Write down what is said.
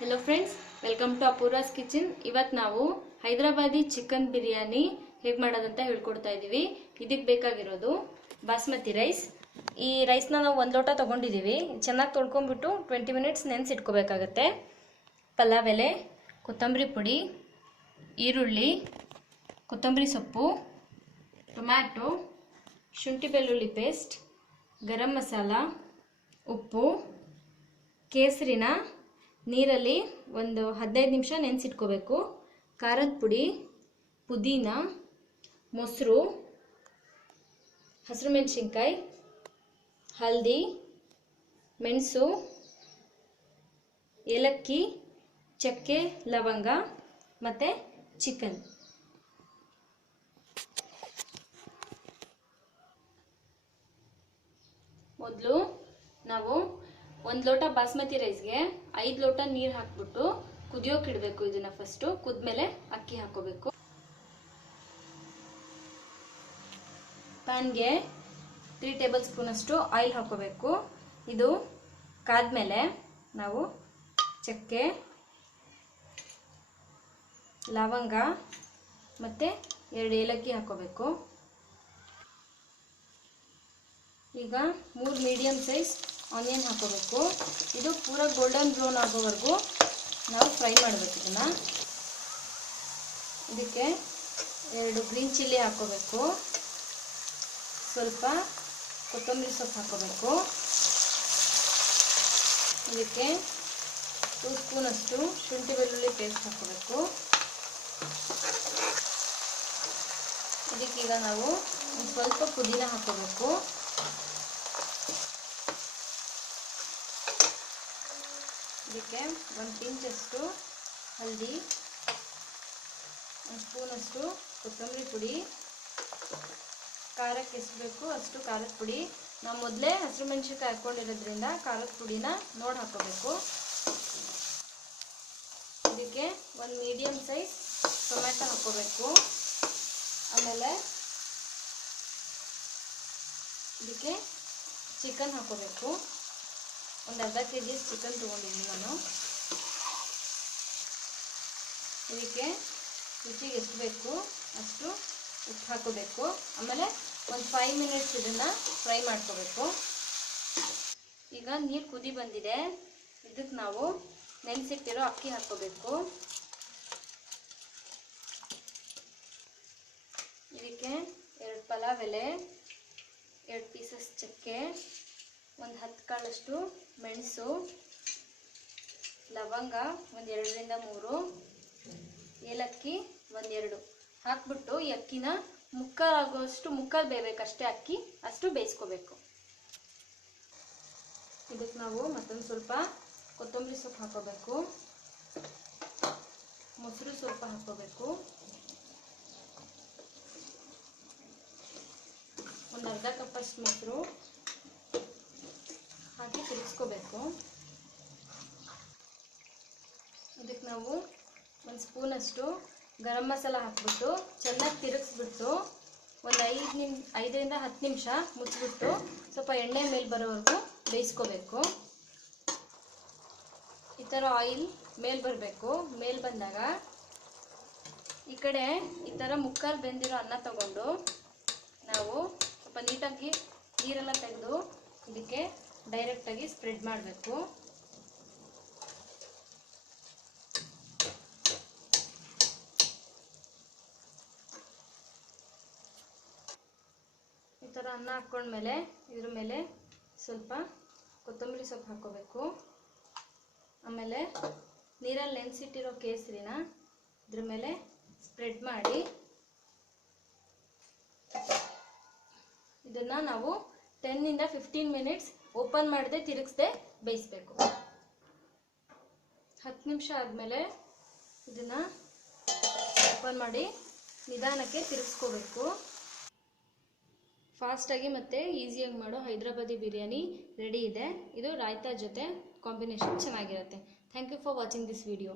Hello friends, welcome to Apoorva's kitchen. ಇವತ್ತು ನಾವು Hyderabadi chicken biryani ಹೇಗೆ ಮಾಡೋದಂತ ಹೇಳ್ಕೊಡ್ತಾ ಇದೀವಿ। ಇದಕ್ಕೆ ಬೇಕಾಗಿರೋದು ಬಾಸ್ಮತಿ ರೈಸ್। ಈ ರೈಸ್ ನ ನಾವು 1 ಲೋಟ ತಗೊಂಡಿದೀವಿ। ಚೆನ್ನಾಗಿ ತೊಳ್ಕೊಂಡ್ಬಿಟ್ಟು 20 ಮಿನಿಟ್ಸ್ ನೆನೆಸಿಟ್ಕೋಬೇಕಾಗುತ್ತೆ। ಪಲಾವ್ ಎಲೆ, ಕೊತ್ತಂಬರಿ ಪುಡಿ, ಈರುಳ್ಳಿ, ಕೊತ್ತಂಬರಿ ಸೊಪ್ಪು, ಟೊಮ್ಯಾಟೊ, ಶುಂಠಿ ಬೆಳ್ಳುಳ್ಳಿ ಪೇಸ್ಟ್, ಗರಂ ಮಸಾಲ, ಉಪ್ಪು, ಕೇಸರಿನ ನೀರಲ್ಲಿ ಒಂದು 15 ನಿಮಿಷ ನೆನೆಸಿಟ್ಕೋಬೇಕು। ಖಾರದ ಪುಡಿ, ಪುದೀನ, ಮೊಸರು, ಹಸಿರು ಮೆಣಸಿನಕಾಯಿ, ಹಲ್ದಿ, ಮೆಣಸು, ಏಲಕ್ಕಿ, ಚಕ್ಕೆ, ಲವಂಗ ಮತ್ತು ಚಿಕನ್। ಮೊದಲು ನಾವು 1 ಲೋಟ ಬಾಸ್ಮತಿ ರೈಸ್ಗೆ 5 ಲೋಟ ನೀರು ಹಾಕ್ಬಿಟ್ಟು ಕುದಿಯೋಕೆ ಇಡಬೇಕು। ಇದನ್ನ ಫಸ್ಟ್ ಕುದ್ಮೇಲೆ ಅಕ್ಕಿ ಹಾಕೋಬೇಕು। ಪ್ಯಾನ್ಗೆ 3 ಟೇಬಲ್ ಸ್ಪೂನ್ ಅಷ್ಟು ಆಯಿಲ್ ಹಾಕೋಬೇಕು। ಇದು ಕಾದ್ಮೇಲೆ ನಾವು ಚಕ್ಕೆ, ಲವಂಗ ಮತ್ತು 2 ಏಲಕ್ಕಿ ಹಾಕೋಬೇಕು। ಈಗ 3 ಮೀಡಿಯಂ ಸೈಜ್ ಆನಿಯನ್ ಹಾಕೋಬೇಕು। ಇದು ಪೂರ ಗೋಲ್ಡನ್ ಬ್ರೌನ್ ಆಗೋವರೆಗೂ ನಾವು ಫ್ರೈ ಮಾಡಬೇಕು ಇದನ್ನು। ಇದಕ್ಕೆ 2 ಗ್ರೀನ್ ಚಿಲ್ಲಿ ಹಾಕೋಬೇಕು, ಸ್ವಲ್ಪ ಕೊತ್ತಂಬರಿ ಸೊಪ್ಪು ಹಾಕೋಬೇಕು। ಇದಕ್ಕೆ 2 ಸ್ಪೂನ್ ಅಷ್ಟು ಶುಂಠಿ ಬೆಳ್ಳುಳ್ಳಿ ಪೇಸ್ಟ್ ಹಾಕೋಬೇಕು। ಇದಕ್ಕೀಗ ನಾವು ಸ್ವಲ್ಪ ಪುದೀನ ಹಾಕೋಬೇಕು। ಇದಕ್ಕೆ 1 ಪಿಂಚ್ ಅಷ್ಟು ಹಲ್ದಿ, 1 ಸ್ಪೂನ್ ಅಷ್ಟು ಕೊತ್ತಂಬರಿ ಪುಡಿ, ಖಾರಕ್ಕೆ ಎಷ್ಟು ಬೇಕು ಅಷ್ಟು ಖಾರದ ಪುಡಿ। ನಾವು ಮೊದಲೇ ಹಸಿರು ಮೆಣಸಿನಕಾಯಿ ಹಾಕ್ಕೊಂಡಿರೋದ್ರಿಂದ ಖಾರದ ಪುಡಿನ ನೋಡಿ ಹಾಕೋಬೇಕು। ಇದಕ್ಕೆ 1 ಮೀಡಿಯಂ ಸೈಜ್ ಟೊಮ್ಯಾಟೊ ಹಾಕೋಬೇಕು। ಆಮೇಲೆ ಇದಕ್ಕೆ ಚಿಕನ್ ಹಾಕೋಬೇಕು। ಒಂದು ಅರ್ಧ kg ಚಿಕನ್ ತೊಗೊಂಡಿದ್ದೀನಿ ನಾನು। ಇದಕ್ಕೆ ರುಚಿಗೆ ಎಷ್ಟು ಬೇಕು ಅಷ್ಟು ಉಪ್ಪು ಹಾಕೋಬೇಕು। ಆಮೇಲೆ ಒಂದು 5 ಮಿನಿಟ್ಸ್ ಇದನ್ನು ಫ್ರೈ ಮಾಡ್ಕೋಬೇಕು। ಈಗ ನೀರು ಕುದಿ ಬಂದಿದೆ, ಇದಕ್ಕೆ ನಾವು ನೆನೆಸಿಟ್ಟಿರೋ ಅಕ್ಕಿ ಹಾಕೋಬೇಕು। ಇದಕ್ಕೆ 2 ಪಲಾವ್ ಎಲೆ, 2 ಪೀಸಸ್ ಚಕ್ಕೆ, ಒಂದು 10 ಕಾಳಷ್ಟು ಮೆಣಸು, ಲವಂಗ ಒಂದು 2 ರಿಂದ 3, ಏಲಕ್ಕಿ 1 2 ಹಾಕ್ಬಿಟ್ಟು ಈ ಅಕ್ಕಿನ ಮುಕ್ಕಾಲು ಬೇಯಬೇಕಷ್ಟೇ ಅಕ್ಕಿ ಅಷ್ಟು ಬೇಯಿಸ್ಕೋಬೇಕು। ಇದಕ್ಕೆ ನಾವು ಮತ್ತೊಂದು ಸ್ವಲ್ಪ ಕೊತ್ತಂಬರಿ ಸೊಪ್ಪು ಹಾಕೋಬೇಕು, ಮೊಸರು ಸ್ವಲ್ಪ ಹಾಕೋಬೇಕು, ಒಂದು ಅರ್ಧ ಕಪ್ಪಷ್ಟು ಮೊಸರು ಹಾಕಿ ತಿರುಗಿಸ್ಕೋಬೇಕು। ಇದಕ್ಕೆ ನಾವು 1 ಸ್ಪೂನಷ್ಟು ಗರಂ ಮಸಾಲ ಹಾಕ್ಬಿಟ್ಟು ಚೆನ್ನಾಗಿ ತಿರುಗಿಸ್ಬಿಟ್ಟು ಒಂದು 5 ರಿಂದ 10 ನಿಮಿಷ ಮುಚ್ಚಿಬಿಟ್ಟು ಸ್ವಲ್ಪ ಎಣ್ಣೆ ಮೇಲೆ ಬರೋವರೆಗೂ ಬೇಯಿಸ್ಕೋಬೇಕು। ಈ ಥರ ಆಯಿಲ್ ಮೇಲೆ ಬರಬೇಕು। ಮೇಲೆ ಬಂದಾಗ ಈ ಕಡೆ ಈ ಥರ ಮುಕ್ಕಾಲು ಬೆಂದಿರೋ ಅನ್ನ ತಗೊಂಡು ನಾವು ಸ್ವಲ್ಪ ನೀಟಾಗಿ ನೀರೆಲ್ಲ ತೆಗೆದು ಇದಕ್ಕೆ ಡೈರೆಕ್ಟಾಗಿ ಸ್ಪ್ರೆಡ್ ಮಾಡಬೇಕು। ಈ ಥರ ಅನ್ನ ಹಾಕ್ಕೊಂಡ್ಮೇಲೆ ಇದ್ರ ಮೇಲೆ ಸ್ವಲ್ಪ ಕೊತ್ತಂಬರಿ ಸೊಪ್ಪು ಹಾಕೋಬೇಕು। ಆಮೇಲೆ ನೀರಲ್ಲಿ ನೆನೆಸಿಟ್ಟಿರೋ ಕೇಸರಿನ ಇದ್ರ ಮೇಲೆ ಸ್ಪ್ರೆಡ್ ಮಾಡಿ ಇದನ್ನು ನಾವು 10 ರಿಂದ 15 ಮಿನಿಟ್ಸ್ ಓಪನ್ ಮಾಡದೆ ತಿರುಗಿಸದೆ ಬೇಯಿಸಬೇಕು। 10 ನಿಮಿಷ ಆದಮೇಲೆ ಇದನ್ನು ಓಪನ್ ಮಾಡಿ ನಿಧಾನಕ್ಕೆ ತಿರುಗಿಸ್ಕೋಬೇಕು। ಫಾಸ್ಟಾಗಿ ಮತ್ತು ಈಸಿಯಾಗಿ ಮಾಡೋ ಹೈದರಾಬಾದಿ ಬಿರಿಯಾನಿ ರೆಡಿ ಇದೆ। ಇದು ರಾಯ್ತಾ ಜೊತೆ ಕಾಂಬಿನೇಷನ್ ಚೆನ್ನಾಗಿರುತ್ತೆ। Thank you for watching this video.